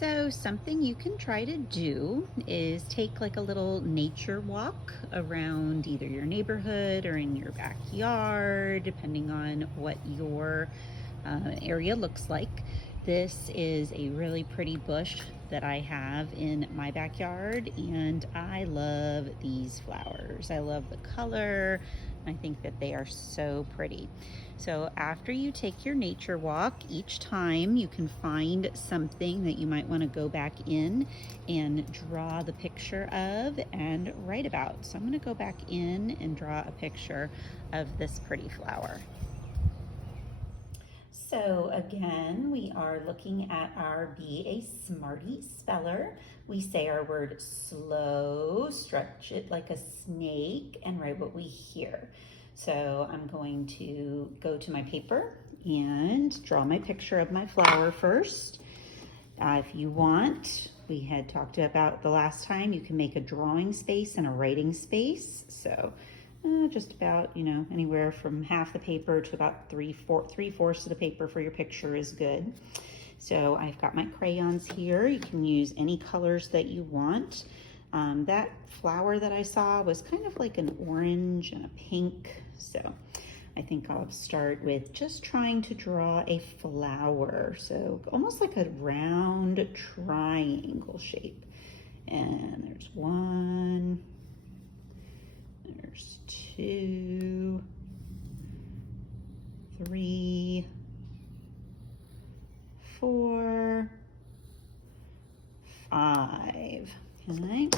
So something you can try to do is take like a little nature walk around either your neighborhood or in your backyard, depending on what your area looks like. This is a really pretty bush that I have in my backyard, and I love these flowers. I love the color. I think that they are so pretty. So after you take your nature walk, each time you can find something that you might want to go back in and draw the picture of and write about. So I'm going to go back in and draw a picture of this pretty flower. So again, we are looking at our Be a Smarty speller. We say our word slow, stretch it like a snake, and write what we hear. So I'm going to go to my paper and draw my picture of my flower first. If you want, we had talked about the last time, you can make a drawing space and a writing space. So just about, anywhere from half the paper to about three-fourths of the paper for your picture is good. So I've got my crayons here. You can use any colors that you want. That flower that I saw was kind of like an orange and a pink. So I think I'll start with just trying to draw a flower. So almost like a round triangle shape. And there's one. There's 2, 3, 4, 5. Okay.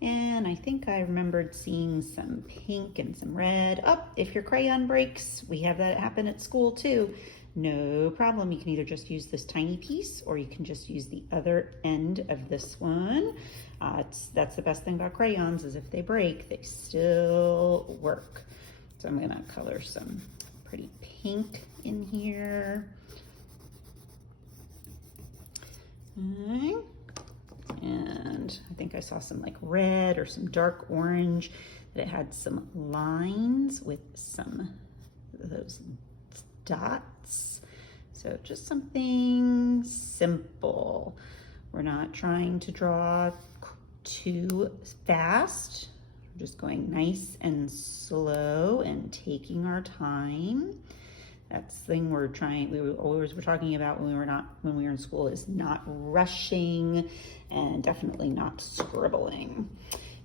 And I think I remembered seeing some pink and some red. Oh, if your crayon breaks, we have that happen at school too. No problem. You can either just use this tiny piece or you can just use the other end of this one. That's the best thing about crayons is if they break, they still work. So I'm gonna color some pretty pink in here. Okay. And I think I saw some like red or some dark orange, that it had some lines with some of those dots. So just something simple. We're not trying to draw too fast. We're just going nice and slow and taking our time. That's the thing we're talking about when we were in school, is not rushing and definitely not scribbling.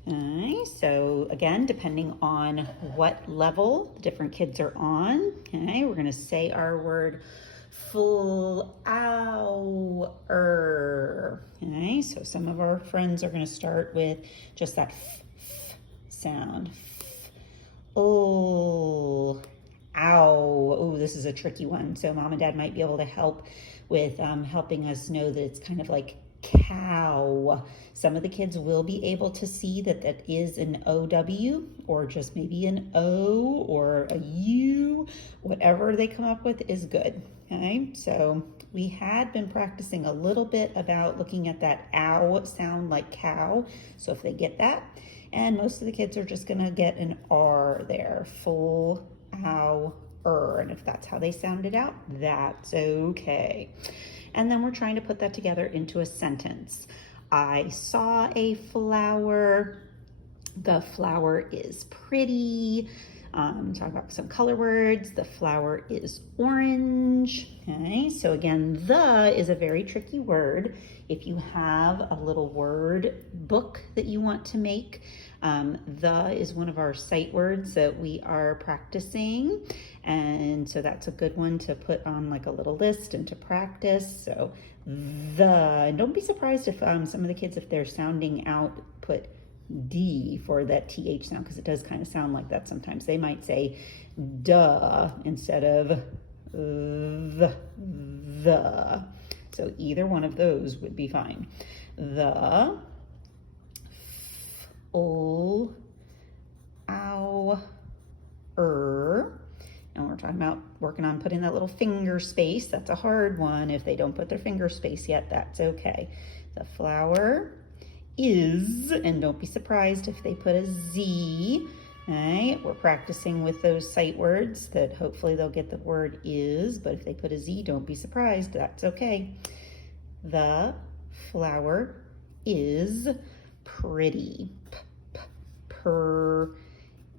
Okay, so again, depending on what level the different kids are on, okay, we're gonna say our word flower. Okay, so some of our friends are gonna start with just that f sound. Oh. Ow. Oh, this is a tricky one. So mom and dad might be able to help with helping us know that it's kind of like cow. Some of the kids will be able to see that that is an OW or just maybe an O or a U. Whatever they come up with is good. Okay, so we had been practicing a little bit about looking at that ow sound like cow. So if they get that, and most of the kids are just gonna get an R there, full ow, and if that's how they sound it out, that's okay. And then we're trying to put that together into a sentence. I saw a flower. The flower is pretty. Talk about some color words. The flower is orange. Okay, so again, the is a very tricky word. If you have a little word book that you want to make, the is one of our sight words that we are practicing. And so that's a good one to put on like a little list and to practice. So and don't be surprised if some of the kids, if they're sounding out, put D for that TH sound, because it does kind of sound like that sometimes. They might say duh instead of the. So either one of those would be fine. The, ow, and we're talking about working on putting that little finger space. That's a hard one. If they don't put their finger space yet, that's okay. The flower is, and don't be surprised if they put a Z. All right, we're practicing with those sight words that hopefully they'll get the word is, but if they put a Z, don't be surprised, that's okay. The flower is pretty.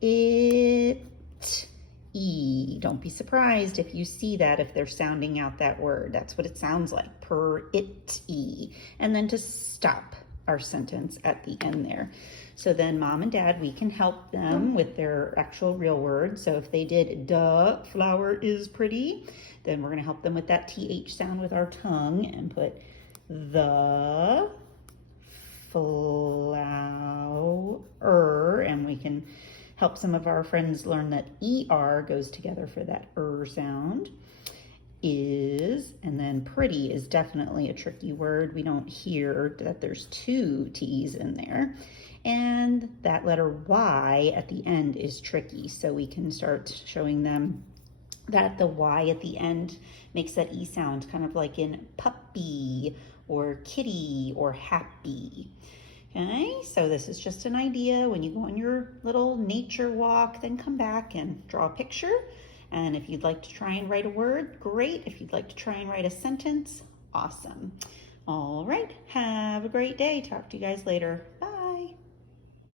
It-e. Don't be surprised if you see that, if they're sounding out that word. That's what it sounds like, per-it-e. And then to stop our sentence at the end there. So then mom and dad, we can help them with their actual real words. So if they did, the flower is pretty, then we're gonna help them with that TH sound with our tongue and put the flower, and we can help some of our friends learn that ER goes together for that sound. Is, and then pretty is definitely a tricky word. We don't hear that there's two T's in there. And that letter Y at the end is tricky. So we can start showing them that the Y at the end makes that E sound, kind of like in puppy or kitty or happy. Okay, so this is just an idea. When you go on your little nature walk, then come back and draw a picture. And if you'd like to try and write a word, great. If you'd like to try and write a sentence, awesome. All right, have a great day. Talk to you guys later. Bye.